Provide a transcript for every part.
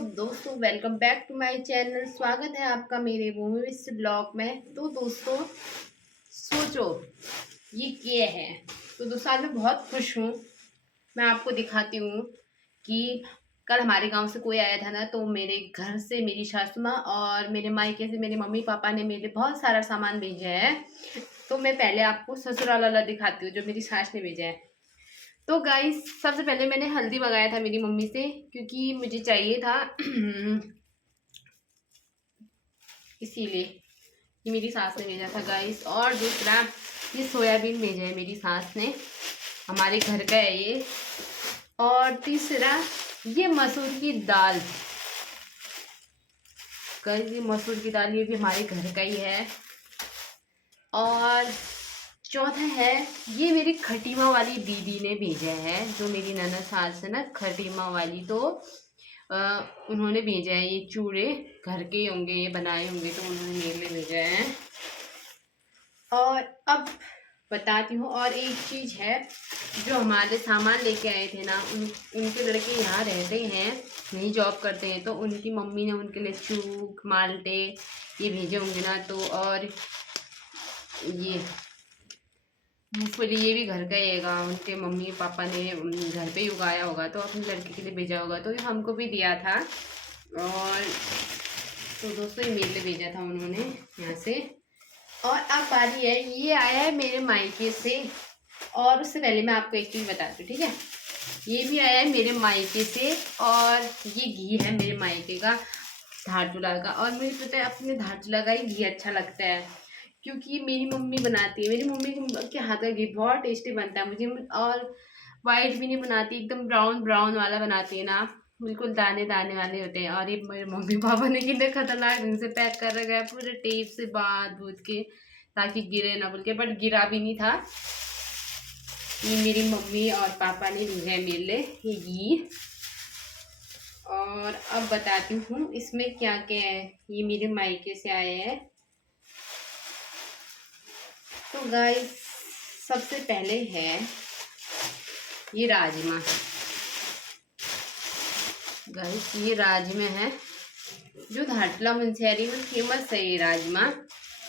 दोस्तों welcome back to my channel. स्वागत है आपका मेरे मूवीज ब्लॉग में। तो दोस्तों सोचो ये क्या है। तो दोस्तों आज मैं बहुत खुश हूँ। मैं आपको दिखाती हूँ कि कल हमारे गांव से कोई आया था ना, तो मेरे घर से मेरी सासू माँ और मेरे मायके से मेरे मम्मी पापा ने मेरे लिए बहुत सारा सामान भेजा है। तो मैं पहले आपको ससुराल वाला दिखाती हूँ जो मेरी सास ने भेजा है। तो गाइस सबसे पहले मैंने हल्दी मंगाया था मेरी मम्मी से, क्योंकि मुझे चाहिए था इसीलिए ये मेरी सास ने भेजा था गाइस। और दूसरा ये सोयाबीन भेजा है मेरी सास ने, हमारे घर का है ये। और तीसरा ये मसूर की दाल, गाइस ये मसूर की दाल ये भी हमारे घर का ही है। और चौथा है ये मेरी खटीमा वाली दीदी ने भेजा है, जो मेरी ननद सास है ना खटीमा वाली, तो उन्होंने भेजा है। ये चूड़े घर के ही होंगे, ये बनाए होंगे, तो उन्होंने मेरे लिए भेजा है। और अब बताती हूँ, और एक चीज़ है जो हमारे सामान लेके आए थे ना, उनके लड़के यहाँ रहते हैं, यहीं जॉब करते हैं, तो उनकी मम्मी ने उनके लिए चूक माल्टे ये भेजे होंगे ना। तो और ये मूँगफली ये भी घर का ही है, उनके मम्मी पापा ने घर पे ही उगाया होगा, तो अपने लड़के के लिए भेजा होगा, तो ये हमको भी दिया था। और तो दोस्तों ये मेरे लिए भेजा था उन्होंने यहाँ से। और अब बारी है, ये आया है मेरे मायके से। और उससे पहले मैं आपको एक चीज़ बताती हूँ, ठीक है। ये भी आया है मेरे मायके से, और ये घी है मेरे मायके का धारचूला का। और मुझे पता है अपने धारचूला का ही घी अच्छा लगता है, क्योंकि मेरी मम्मी बनाती है, मेरी मम्मी के हाथ का घी बहुत टेस्टी बनता है मुझे। और वाइट भी नहीं बनाती, एकदम ब्राउन ब्राउन वाला बनाती है ना, बिल्कुल दाने दाने वाले होते हैं। और ये मेरे मम्मी पापा ने कितने खतरनाक ढंग से पैक कर रखा है, पूरे टेप से बांध बूध के, ताकि गिरे ना बोल के, बट गिरा भी नहीं था। ये मेरी मम्मी और पापा ने भेजा है मेरे लिए ये घी। और अब बताती हूँ इसमें क्या क्या है। ये मेरे मायके से आए हैं। तो गाइस सबसे पहले है ये राजमा। गाइस ये राजमा है जो धारचूला मुंशियारी में फेमस है, ये राजमा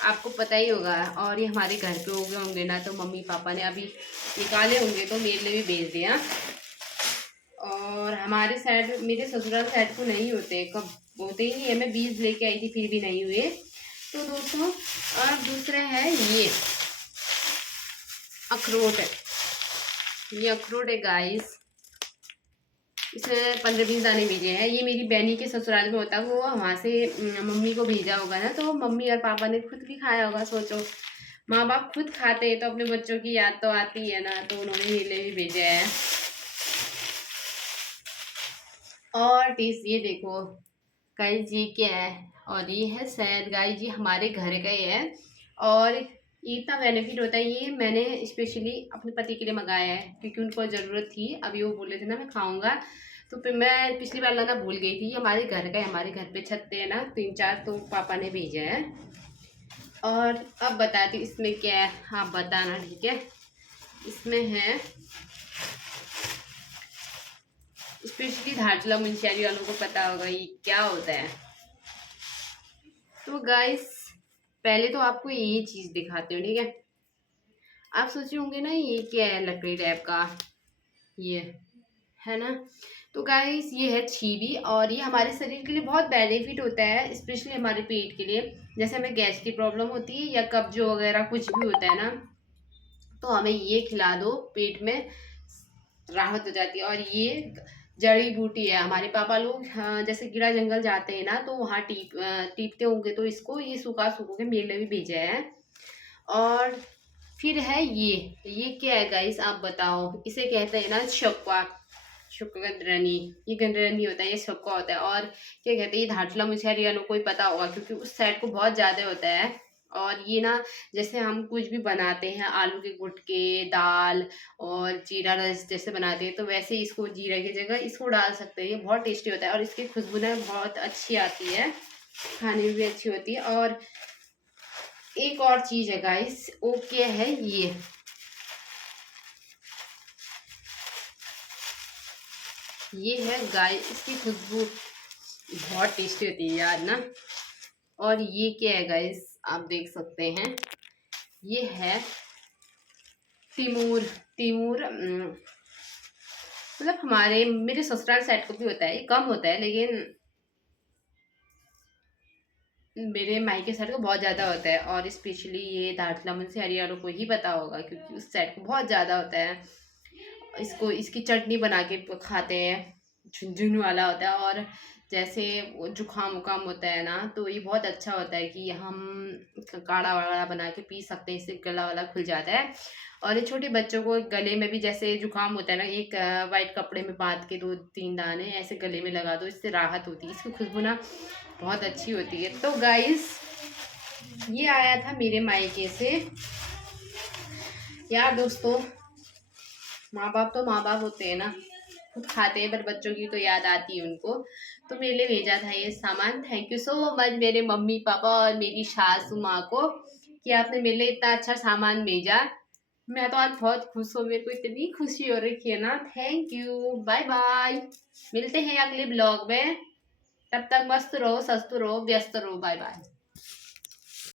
आपको पता ही होगा। और ये हमारे घर पे उगे होंगे ना, तो मम्मी पापा ने अभी निकाले होंगे, तो मेरे लिए भी भेज दिया। और हमारे साइड, मेरे ससुराल साइड को नहीं होते, कब होते ही नहीं है। मैं बीज लेके आई थी फिर भी नहीं हुए। तो दोस्तों और दूसरा है ये अखरोट है, ये अखरोट है गाइस। इसमें 15-20 दाने भेजे हैं। ये मेरी बहनी के ससुराल में होता है, वो वहाँ से मम्मी को भेजा होगा ना, तो मम्मी और पापा ने खुद भी खाया होगा। सोचो माँ बाप खुद खाते हैं तो अपने बच्चों की याद तो आती है ना, तो उन्होंने मेरे लिए भी भेजा है। और टेस्ट ये देखो गाइस ये क्या है, और ये है शहद गाइस, ये हमारे घर का ही है। और ये इतना बेनिफिट होता है, ये मैंने स्पेशली अपने पति के लिए मंगाया है, क्योंकि उनको ज़रूरत थी। अभी वो बोले थे ना मैं खाऊंगा, तो फिर मैं पिछली बार लाना भूल गई थी। ये हमारे घर का है, हमारे घर पे छत पे है ना 3-4, तो पापा ने भेजा है। और अब बताती हूँ इसमें क्या है, आप बताना ठीक है। इसमें है स्पेशली धारचूला मुंशियारी वालों को पता होगा ये क्या होता है। तो गाइस पहले तो आपको ये चीज़ दिखाती हूँ, ठीक है। आप सोचे होंगे ना ये क्या है, लकड़ी टाइप का ये है ना। तो गाइस ये है छीरी, और ये हमारे शरीर के लिए बहुत बेनिफिट होता है, स्पेशली हमारे पेट के लिए। जैसे हमें गैस की प्रॉब्लम होती है या कब्ज वगैरह कुछ भी होता है ना, तो हमें ये खिला दो, पेट में राहत हो जाती है। और ये जड़ी बूटी है। हमारे पापा लोग जैसे गिरा जंगल जाते हैं ना, तो वहाँ टीपते होंगे, तो इसको ये सूखा सूखो के मेले भी भेजा है। और फिर है ये क्या है गाइस आप बताओ। इसे कहते हैं ना शक्वा, शुक्गंधरानी, ये गंधरानी होता है, ये शक्वा होता है। और क्या कहते हैं, ये धारचूला मुंशियारी वालों को ही पता होगा, क्योंकि उस साइड को बहुत ज़्यादा होता है। और ये ना जैसे हम कुछ भी बनाते हैं, आलू के गुटके, दाल और जीरा राइस जैसे बनाते हैं, तो वैसे इसको जीरा की जगह इसको डाल सकते हैं। ये बहुत टेस्टी होता है, और इसकी खुशबू ना बहुत अच्छी आती है, खाने में भी अच्छी होती है। और एक और चीज है गाइस, वो क्या है, ये है गाइस इसकी खुशबू। बहुत टेस्टी होती है यार ना। और ये क्या है गाइस, आप देख सकते हैं, ये है तिमूर। तिमूर मतलब हमारे मेरे ससुराल साइड को भी होता है, ये कम होता है लेकिन मेरे मायके साइड को बहुत ज़्यादा होता है। और स्पेशली ये दार्चला मुंशियारी वालों को ही पता होगा क्योंकि उस साइड को बहुत ज़्यादा होता है। इसको इसकी चटनी बना के खाते हैं, झुनझुन वाला होता है। और जैसे वो जुकाम उकाम होता है ना, तो ये बहुत अच्छा होता है कि हम काढ़ा वाढ़ा बना के पी सकते हैं, इससे गला वाला खुल जाता है। और ये छोटे बच्चों को गले में भी जैसे जुकाम होता है ना, एक वाइट कपड़े में बांध के 2-3 दाने ऐसे गले में लगा दो, इससे राहत होती है। इसकी खुशबू ना बहुत अच्छी होती है। तो गाइस ये आया था मेरे मायके से यार। दोस्तों, माँ बाप तो माँ बाप होते हैं ना, खुद खाते हैं पर बच्चों की तो याद आती है उनको। तो मेरे लिए भेजा था ये सामान। थैंक यू सो मच मेरे मम्मी पापा और मेरी सासू माँ को कि आपने मेरे लिए इतना अच्छा सामान भेजा। मैं तो आज बहुत खुश हूँ, मेरे को इतनी खुशी हो रही है ना। Thank you, bye bye. मिलते हैं अगले ब्लॉग में, तब तक मस्त रहो, स्वस्थ रहो, व्यस्त रहो। Bye bye.